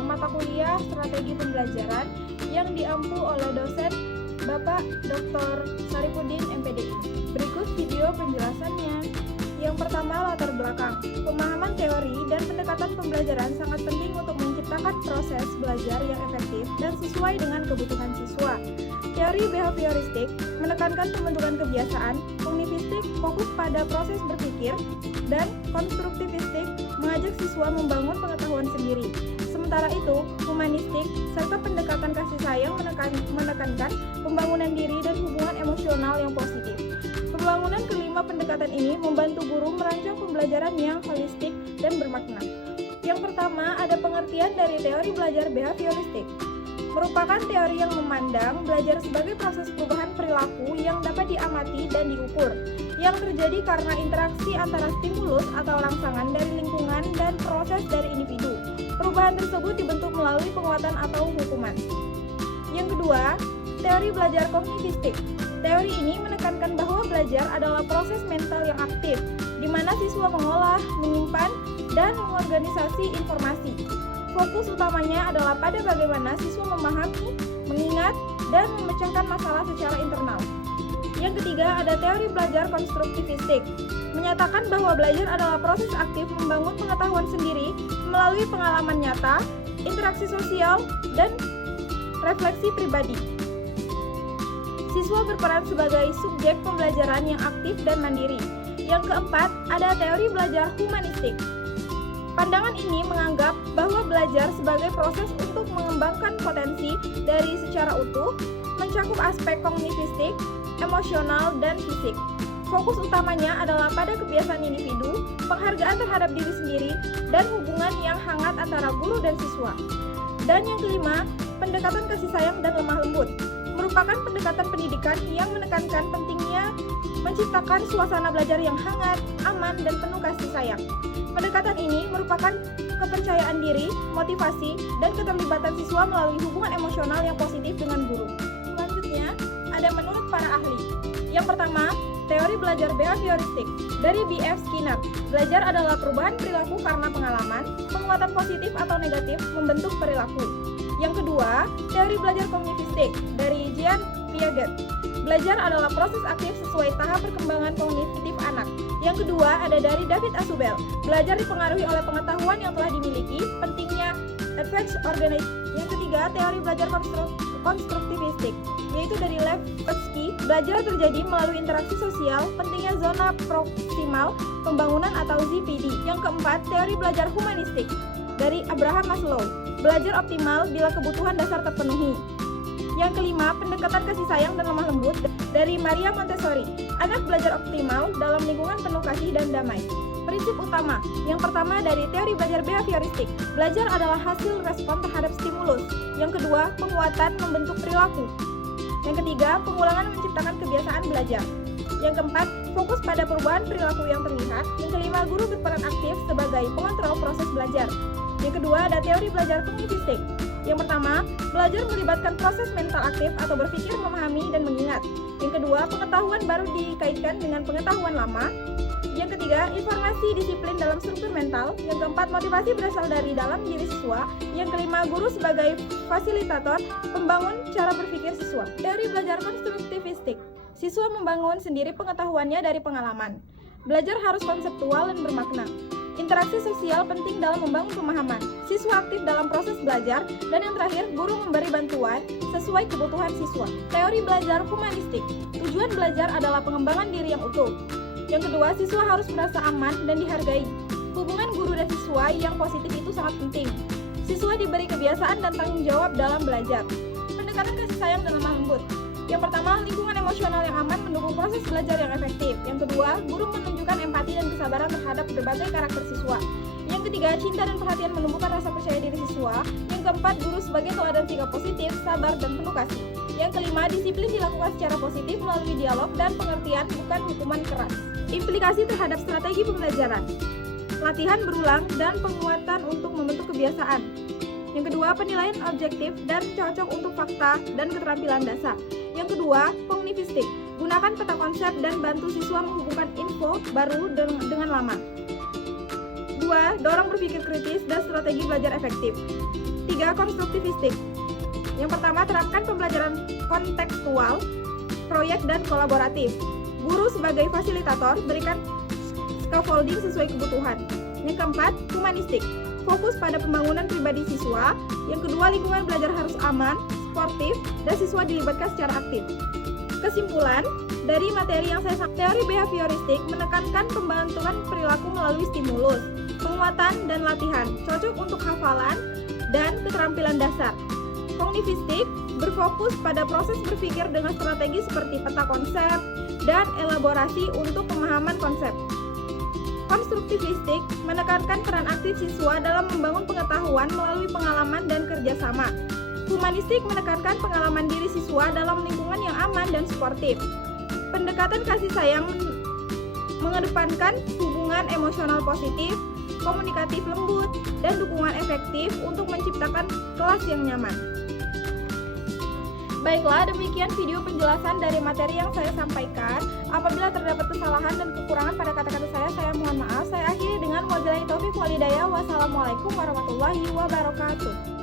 mendorong mata kuliah strategi pembelajaran yang diampu oleh dosen Bapak Dr. Saripudin MPDI. Berikut video penjelasannya. Yang pertama, latar belakang. Pemahaman teori dan pendekatan pembelajaran sangat penting untuk menciptakan proses belajar yang efektif dan sesuai dengan kebutuhan siswa. Teori behavioristik menekankan pembentukan kebiasaan, kognitivistik fokus pada proses berpikir, dan konstruktivistik mengajak siswa membangun pengetahuan sendiri. Sementara itu, humanistik serta pendekatan kasih sayang menekankan pembangunan diri dan hubungan emosional yang positif. Pembangunan kelima pendekatan ini membantu guru merancang pembelajaran yang holistik dan bermakna. Yang pertama, ada pengertian dari teori belajar behavioristik. Merupakan teori yang memandang belajar sebagai proses perubahan perilaku yang dapat diamati dan diukur, yang terjadi karena interaksi antara stimulus atau rangsangan dari lingkungan dan proses dari individu. Perubahan tersebut dibentuk melalui penguatan atau hukuman. Yang kedua, teori belajar kognitivistik. Teori ini menekankan bahwa belajar adalah proses mental yang aktif, di mana siswa mengolah, menyimpan, dan mengorganisasi informasi. Fokus utamanya adalah pada bagaimana siswa memahami, mengingat, dan memecahkan masalah secara internal. Yang ketiga, ada teori belajar konstruktivistik. Menyatakan bahwa belajar adalah proses aktif membangun pengetahuan sendiri melalui pengalaman nyata, interaksi sosial, dan refleksi pribadi. Siswa berperan sebagai subjek pembelajaran yang aktif dan mandiri. Yang keempat, ada teori belajar humanistik. Pandangan ini menganggap bahwa belajar sebagai proses untuk mengembangkan potensi dari secara utuh, mencakup aspek kognitivistik, emosional, dan fisik. Fokus utamanya adalah pada kebiasaan individu, penghargaan terhadap diri sendiri, dan hubungan yang hangat antara guru dan siswa. Dan yang kelima, pendekatan kasih sayang dan lemah lembut. Merupakan pendekatan pendidikan yang menekankan pentingnya menciptakan suasana belajar yang hangat, aman, dan penuh kasih sayang. Pendekatan ini merupakan kepercayaan diri, motivasi, dan keterlibatan siswa melalui hubungan emosional yang positif dengan guru. Selanjutnya, ada menurut para ahli. Yang pertama, teori belajar behavioristik. Dari B.F. Skinner, belajar adalah perubahan perilaku karena pengalaman, penguatan positif atau negatif membentuk perilaku. Yang kedua, teori belajar kognitivistik dari Jean Piaget. Belajar adalah proses aktif sesuai tahap perkembangan kognitif anak. Yang kedua, ada dari David Asubel. Belajar dipengaruhi oleh pengetahuan yang telah dimiliki, pentingnya advanced organization. Yang ketiga, teori belajar konstruktivistik, yaitu dari Levetsky. Belajar terjadi melalui interaksi sosial, pentingnya zona proksimal pembangunan atau ZPD. Yang keempat, teori belajar humanistik dari Abraham Maslow. Belajar optimal bila kebutuhan dasar terpenuhi. Yang kelima, pendekatan kasih sayang dan lemah lembut dari Maria Montessori. Anak belajar optimal dalam lingkungan penuh kasih dan damai. Prinsip utama. Yang pertama dari teori belajar behavioristik. Belajar adalah hasil respon terhadap stimulus. Yang kedua, penguatan membentuk perilaku. Yang ketiga, pengulangan menciptakan kebiasaan belajar. Yang keempat, fokus pada perubahan perilaku yang terlihat. Yang kelima, guru berperan aktif sebagai pengontrol proses belajar. Yang kedua, ada teori belajar kognitivistik. Yang pertama, belajar melibatkan proses mental aktif atau berpikir, memahami, dan mengingat. Yang kedua, pengetahuan baru dikaitkan dengan pengetahuan lama. Yang ketiga, informasi disiplin dalam struktur mental. Yang keempat, motivasi berasal dari dalam diri siswa. Yang kelima, guru sebagai fasilitator, pembangun cara berpikir siswa. Teori belajar konstruktivistik. Siswa membangun sendiri pengetahuannya dari pengalaman. Belajar harus konseptual dan bermakna. Interaksi sosial penting dalam membangun pemahaman. Siswa aktif dalam proses belajar. Dan yang terakhir, guru memberi bantuan sesuai kebutuhan siswa. Teori belajar humanistik. Tujuan belajar adalah pengembangan diri yang utuh. Yang kedua, siswa harus merasa aman dan dihargai. Hubungan guru dan siswa yang positif itu sangat penting. Siswa diberi kebiasaan dan tanggung jawab dalam belajar. Pendekatan kasih sayang dan lemah lembut. Yang pertama, lingkungan emosional yang aman mendukung proses belajar yang efektif. Yang kedua, guru menunjukkan empati dan kesabaran terhadap berbagai karakter siswa. Yang ketiga, cinta dan perhatian menumbuhkan rasa percaya diri siswa. Yang keempat, guru sebagai teladan sikap positif, sabar, dan penuh kasih. Yang kelima, disiplin dilakukan secara positif melalui dialog dan pengertian, bukan hukuman keras. Implikasi terhadap strategi pembelajaran. Latihan berulang dan penguatan untuk membentuk kebiasaan. Yang kedua, penilaian objektif dan cocok untuk fakta dan keterampilan dasar. Yang kedua, kognitivistik. Gunakan peta konsep dan bantu siswa menghubungkan info baru dengan lama. 2. Dorong berpikir kritis dan strategi belajar efektif. 3. ketiga, konstruktivistik. Yang pertama, terapkan pembelajaran kontekstual, proyek, dan kolaboratif. Guru sebagai fasilitator berikan scaffolding sesuai kebutuhan. Yang keempat, humanistik. Fokus pada pembangunan pribadi siswa. Yang kedua, lingkungan belajar harus aman, sportif, dan siswa dilibatkan secara aktif. Kesimpulan, dari materi yang saya sampaikan, teori behavioristik menekankan pembentukan perilaku melalui stimulus, penguatan, dan latihan, cocok untuk hafalan dan keterampilan dasar. Kognitistik berfokus pada proses berpikir dengan strategi seperti peta konsep dan elaborasi untuk pemahaman konsep. Konstruktivistik menekankan peran aktif siswa dalam membangun pengetahuan melalui pengalaman dan kerjasama. Humanistik menekankan pengalaman diri siswa dalam lingkungan yang aman dan sportif. Pendekatan kasih sayang mengedepankan hubungan emosional positif, komunikatif lembut, dan dukungan efektif untuk menciptakan kelas yang nyaman. Baiklah, demikian video penjelasan dari materi yang saya sampaikan. Apabila terdapat kesalahan dan kekurangan pada kata-kata saya mohon maaf. Saya akhiri dengan wabillahi taufiq wal hidayah. Wassalamualaikum warahmatullahi wabarakatuh.